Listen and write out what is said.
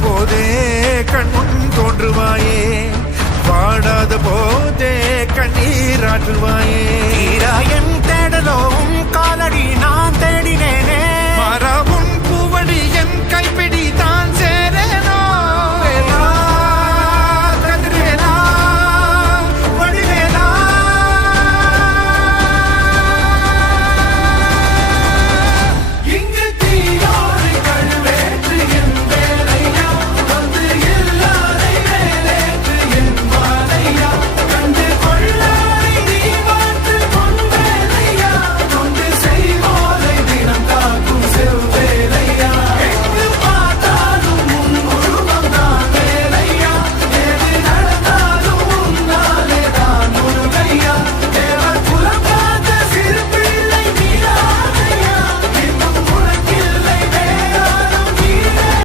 போதே கண்முன் தோன்றுவாயே, வாடாத போதே கண்ணீராற்றுவாயே. என் தேடலோ காலடி நான் தேடினேனே,